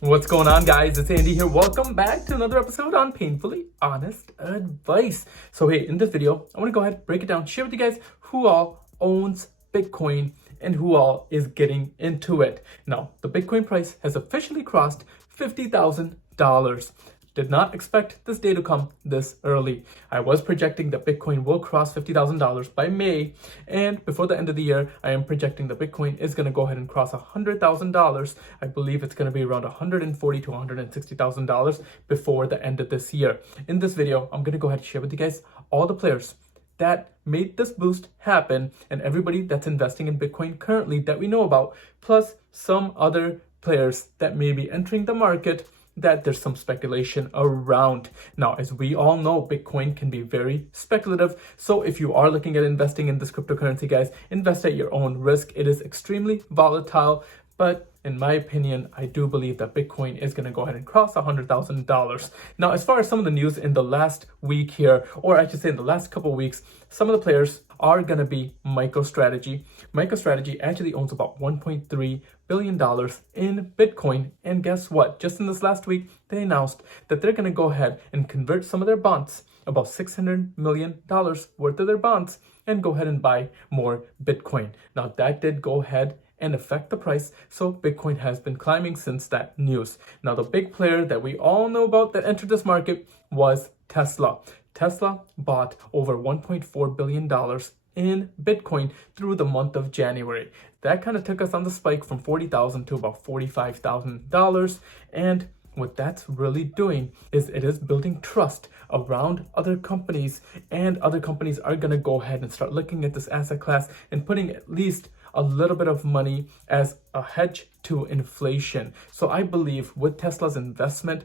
What's going on, guys? It's Andy here. Welcome back to another episode on Painfully Honest Advice. So hey, in this video, I want to go ahead, break it down, share with you guys who all owns Bitcoin and who all is getting into it. Now, the Bitcoin price has officially crossed $50,000. Did not expect this day to come this early. I was projecting that Bitcoin will cross $50,000 by May, and before the end of the year, I am projecting that Bitcoin is going to go ahead and cross $100,000. I believe it's going to be around $140,000 to $160,000 before the end of this year. In this video, I'm going to go ahead and share with you guys all the players that made this boost happen and everybody that's investing in Bitcoin currently that we know about, plus some other players that may be entering the market that there's some speculation around. Now, as we all know, Bitcoin can be very speculative. So if you are looking at investing in this cryptocurrency, guys, invest at your own risk. It is extremely volatile, but in my opinion, I do believe that Bitcoin is going to go ahead and cross $100,000. Now, as far as some of the news in the last week here, or I should say in the last couple of weeks, some of the players are going to be MicroStrategy. MicroStrategy actually owns about $1.3 billion in Bitcoin. And guess what? Just in this last week, they announced that they're going to go ahead and convert some of their bonds, about $600 million worth of their bonds, and go ahead and buy more Bitcoin. Now, that did go ahead and affect the price, so Bitcoin has been climbing since that news. Now, the big player that we all know about that entered this market was Tesla. Tesla bought over $1.4 billion in Bitcoin through the month of January. That kind of took us on the spike from $40,000 to about $45,000. And what that's really doing is it is building trust around other companies, and other companies are going to go ahead and start looking at this asset class and putting at least a little bit of money as a hedge to inflation. So I believe with Tesla's investment,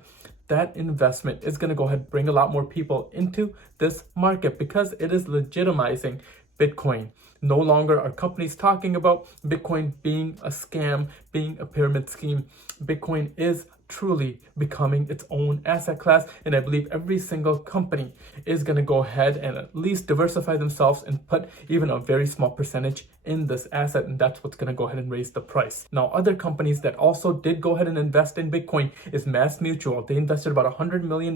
that investment is going to go ahead and bring a lot more people into this market because it is legitimizing Bitcoin. No longer are companies talking about Bitcoin being a scam, being a pyramid scheme. Bitcoin is truly becoming its own asset class, and I believe every single company is going to go ahead and at least diversify themselves and put even a very small percentage in this asset, and that's what's going to go ahead and raise the price. Now, other companies that also did go ahead and invest in Bitcoin is Mass Mutual. They invested about $100 million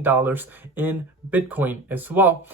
in Bitcoin as well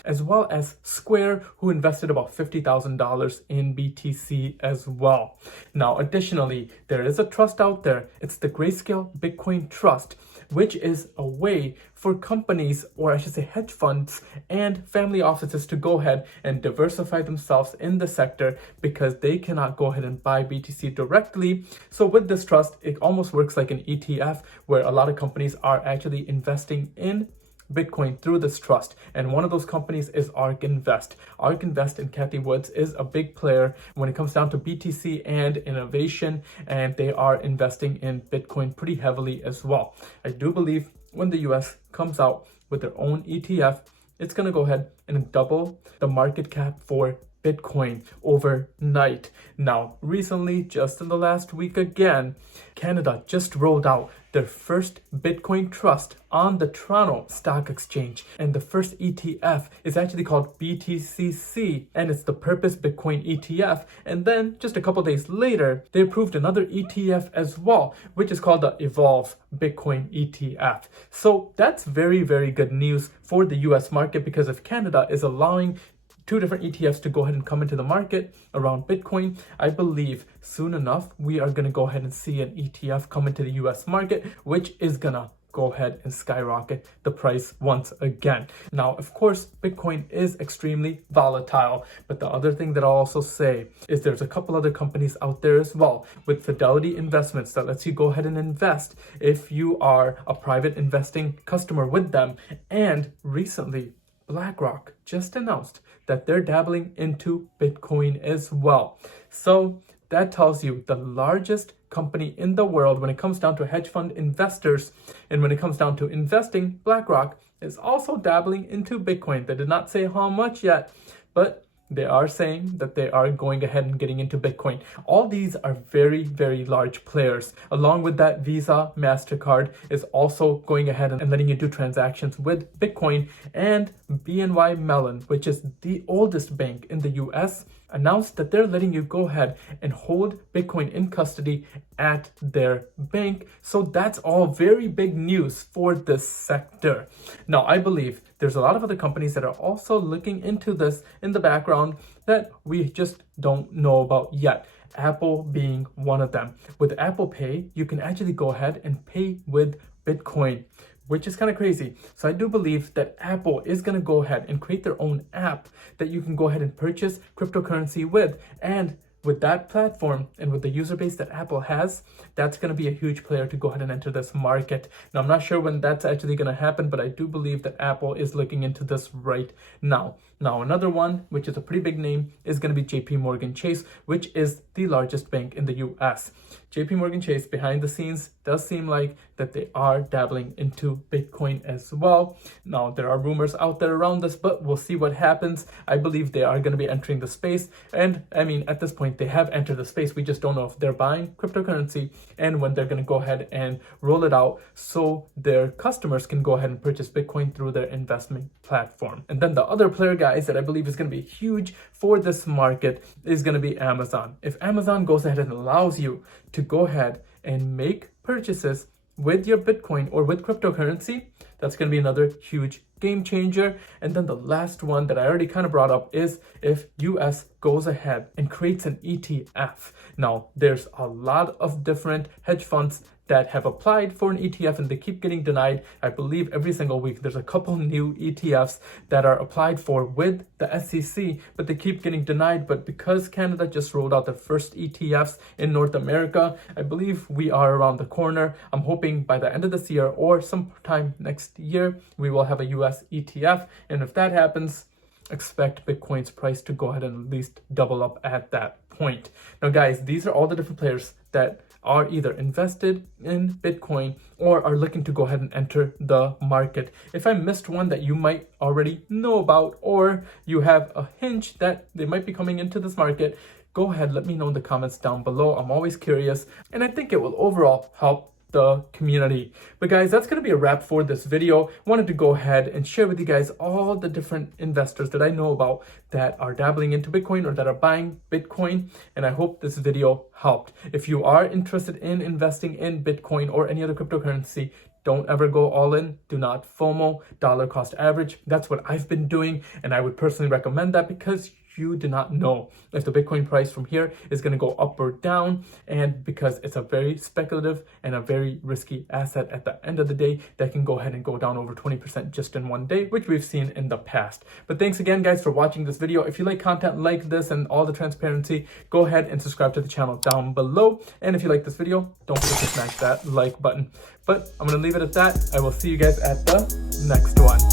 as Square, who invested about $50,000 in BTC as well. Now, additionally, there is a trust out there. It's the Grayscale Bitcoin Trust, which is a way for companies, or I should say hedge funds and family offices, to go ahead and diversify themselves in the sector because they cannot go ahead and buy BTC directly. So with this trust, it almost works like an ETF where a lot of companies are actually investing in Bitcoin through this trust, and one of those companies is ARK Invest. ARK Invest and Kathy Woods is a big player when it comes down to BTC and innovation, and they are investing in Bitcoin pretty heavily as well. I do believe when the US comes out with their own ETF, it's going to go ahead and double the market cap for Bitcoin overnight. Now, recently, just in the last week again, Canada just rolled out their first Bitcoin trust on the Toronto Stock Exchange. And the first ETF is actually called BTCC, and it's the Purpose Bitcoin ETF. And then just a couple days later, they approved another ETF as well, which is called the Evolve Bitcoin ETF. So that's very, very good news for the US market, because if Canada is allowing two different ETFs to go ahead and come into the market around Bitcoin, I believe soon enough we are going to go ahead and see an ETF come into the US market, which is going to go ahead and skyrocket the price once again. Now, of course, Bitcoin is extremely volatile, but the other thing that I'll also say is there's a couple other companies out there as well with Fidelity Investments that lets you go ahead and invest if you are a private investing customer with them. And recently, BlackRock just announced that they're dabbling into Bitcoin as well. So that tells you the largest company in the world when it comes down to hedge fund investors, and when it comes down to investing, BlackRock is also dabbling into Bitcoin. They did not say how much yet, but they are saying that they are going ahead and getting into Bitcoin. All these are very, very large players. Along with that, Visa, MasterCard is also going ahead and letting you do transactions with Bitcoin. And BNY Mellon, which is the oldest bank in the US, announced that they're letting you go ahead and hold Bitcoin in custody at their bank. So that's all very big news for this sector. Now, I believe there's a lot of other companies that are also looking into this in the background that we just don't know about yet. Apple being one of them. With Apple Pay, you can actually go ahead and pay with Bitcoin, which is kind of crazy. So I do believe that Apple is going to go ahead and create their own app that you can go ahead and purchase cryptocurrency with. And with that platform and with the user base that Apple has, that's going to be a huge player to go ahead and enter this market. Now, I'm not sure when that's actually going to happen, but I do believe that Apple is looking into this right now. Now, another one, which is a pretty big name, is going to be JP Morgan Chase, which is the largest bank in the US. JP Morgan Chase, behind the scenes, does seem like that they are dabbling into Bitcoin as well. Now, there are rumors out there around this, but we'll see what happens. I believe they are going to be entering the space. And I mean, at this point, they have entered the space. We just don't know if they're buying cryptocurrency and when they're going to go ahead and roll it out so their customers can go ahead and purchase Bitcoin through their investment platform. And then the other player, guys, that I believe is going to be huge for this market is going to be Amazon. If Amazon goes ahead and allows you to go ahead and make purchases with your Bitcoin or with cryptocurrency, that's going to be another huge game changer. And then the last one that I already kind of brought up is if US goes ahead and creates an ETF. Now, there's a lot of different hedge funds that have applied for an ETF and they keep getting denied. I believe every single week there's a couple new ETFs that are applied for with the SEC, but they keep getting denied. But because Canada just rolled out their first ETFs in North America, I believe we are around the corner. I'm hoping by the end of this year or sometime next year, we will have a US ETF. And if that happens, expect Bitcoin's price to go ahead and at least double up at that point. Now, guys, these are all the different players that are either invested in Bitcoin or are looking to go ahead and enter the market. If I missed one that you might already know about, or you have a hinge that they might be coming into this market, go ahead, let me know in the comments down below. I'm always curious, and I think it will overall help the community. But guys, that's going to be a wrap for this video. Wanted to go ahead and share with you guys all the different investors that I know about that are dabbling into Bitcoin or that are buying Bitcoin, and I hope this video helped. If you are interested in investing in Bitcoin or any other cryptocurrency, don't ever go all in. Do not FOMO, dollar cost average. That's what I've been doing, and I would personally recommend that because you do not know if the Bitcoin price from here is going to go up or down, and because it's a very speculative and a very risky asset at the end of the day that can go ahead and go down over 20% just in one day, which we've seen in the past. But thanks again, guys, for watching this video. If you like content like this and all the transparency, go ahead and subscribe to the channel down below. And if you like this video, don't forget to smash that like button. But I'm going to leave it at that. I will see you guys at the next one.